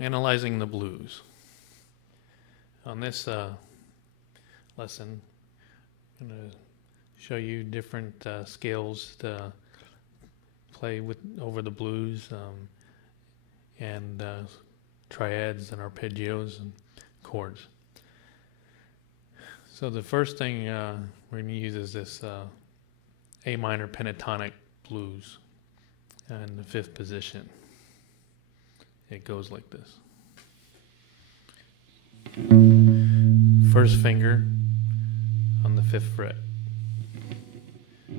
Analyzing the blues. On this lesson, I'm going to show you different scales to play with over the blues, and triads and arpeggios and chords. So the first thing we're going to use is this A minor pentatonic blues in the 5th position. It goes like this. First finger on the 5th fret.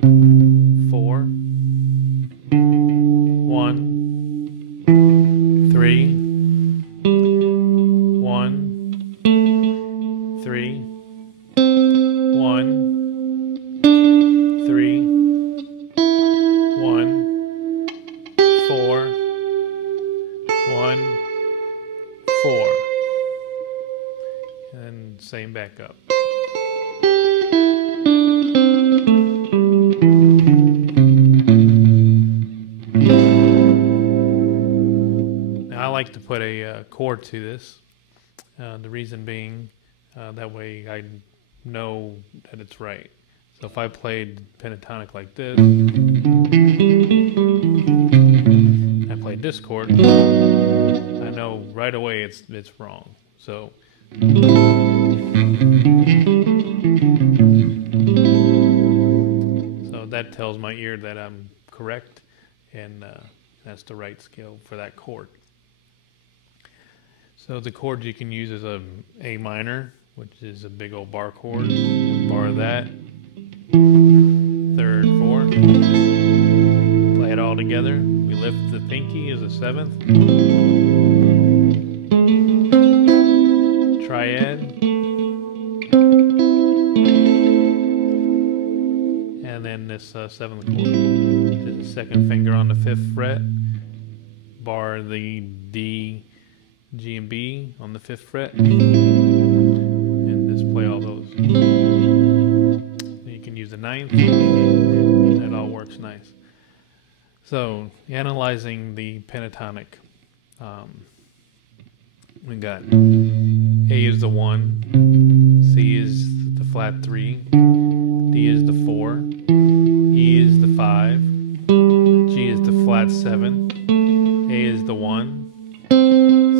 4, 1, 3, 1, 3, 1, 3, 1, 4, 1, 4, and same back up. Now I like to put a chord to this. The reason being, that way I know that it's right. So if I played pentatonic like this, I played this chord, I know right away it's wrong. So that tells my ear that I'm correct, and that's the right scale for that chord. So the chord you can use is a A minor, which is a big old bar chord. Bar that, 3rd, 4th. Play it all together. We lift the pinky as a 7th. Triad. And then this 7th chord. This is the 2nd finger on the 5th fret. Bar the D, G, and B on the 5th fret. And just play all those. You can use the 9th. It all works nice. So, analyzing the pentatonic. We got A is the 1, C is the flat 3, D is the 4, E is the 5, G is the flat 7, A is the 1,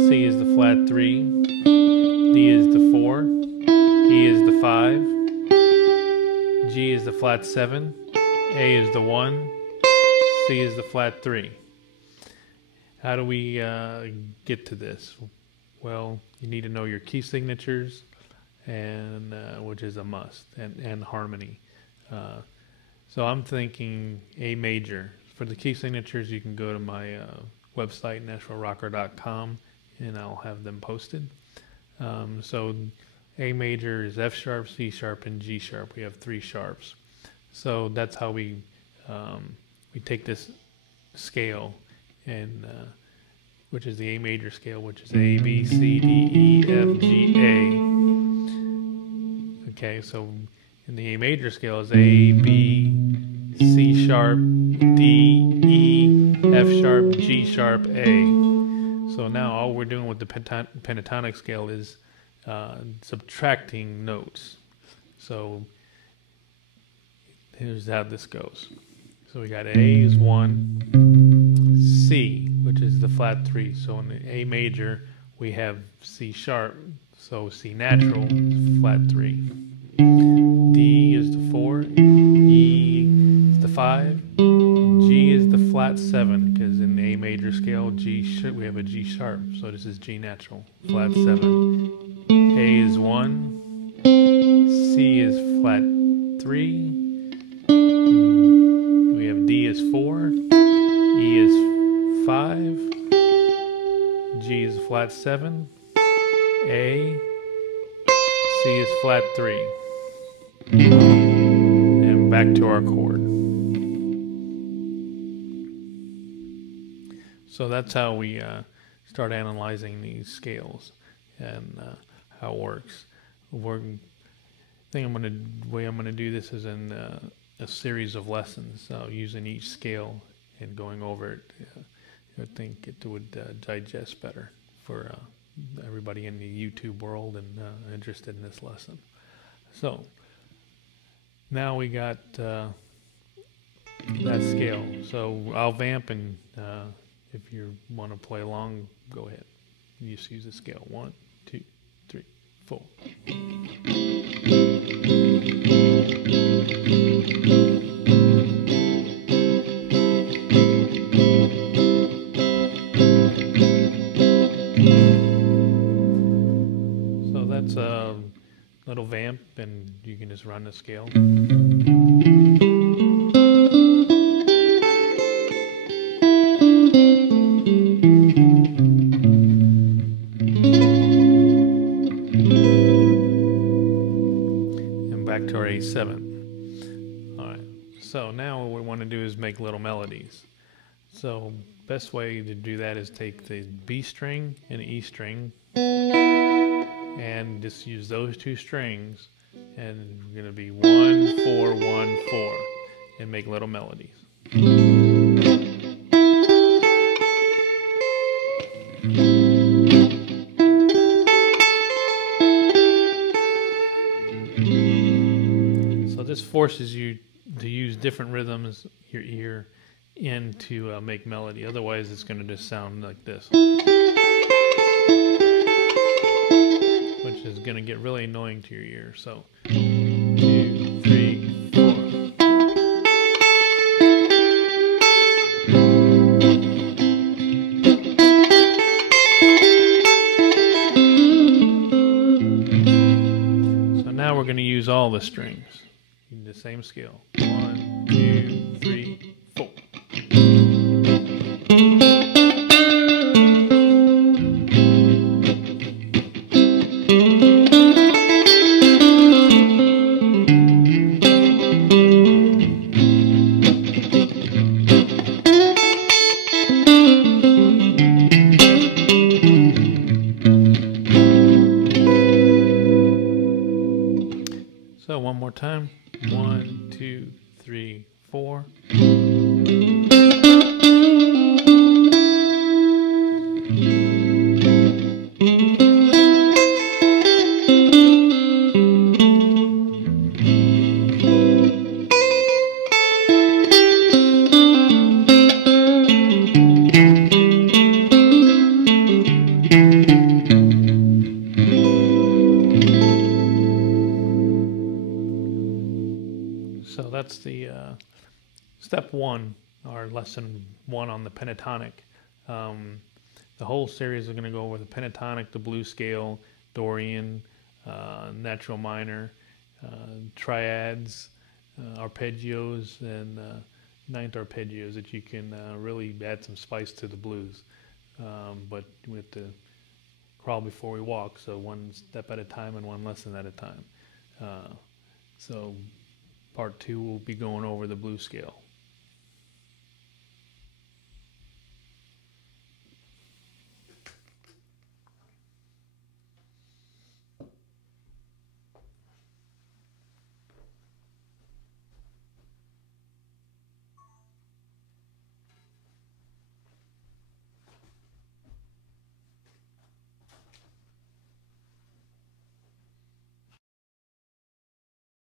C is the flat 3, D is the 4, E is the 5, G is the flat 7, A is the 1, C is the flat 3. How do we get to this? Well, you need to know your key signatures, and which is a must, and harmony. So I'm thinking A major. For the key signatures, you can go to my website, Nashvillerocker.com, and I'll have them posted. So A major is F sharp, C sharp, and G sharp. We have 3 sharps. So that's how we take this scale, and which is the A major scale, which is A, B, C, D, E, F, G, A. Okay, so in the A major scale is A, B, C sharp, D, E, F sharp, G sharp, A. So now all we're doing with the pentatonic scale is subtracting notes. So here's how this goes. So we got A is 1, C, which is the flat 3. So in the A major, we have C sharp, so C natural is flat 3. D is the 4, E is the 5, G is the flat 7, because in the A major scale, we have a G sharp, so this is G natural, flat 7. A is 1, C is flat 3, we have D is 4, E is 5, G is flat 7, A, C is flat 3, and back to our chord. So that's how we start analyzing these scales and how it works. The way I'm going to do this is in a series of lessons, using each scale and going over it. I think it would digest better for everybody in the YouTube world and interested in this lesson. So now we got that scale. So I'll vamp, and if you want to play along, go ahead. You just use the scale. 1, 2, 3, 4. So that's a little vamp, and you can just run the scale. Back to our A7. Alright, so now what we want to do is make little melodies. So best way to do that is take the B string and E string and just use those two strings, and we're going to be 1, 4, 1, 4 and make little melodies. This forces you to use different rhythms, your ear, in to make melody. Otherwise, it's going to just sound like this, which is going to get really annoying to your ear. So, 2, 3, 4. So now we're going to use all the strings in the same scale. 1, 2, 3, 4. So one more time. 1, 2, 3, 4. So that's the step 1, or lesson 1 on the pentatonic. The whole series is going to go over the pentatonic, the blues scale, Dorian, natural minor, triads, arpeggios, and ninth arpeggios that you can really add some spice to the blues. But we have to crawl before we walk, so one step at a time and one lesson at a time. So part 2 will be going over the blues scale.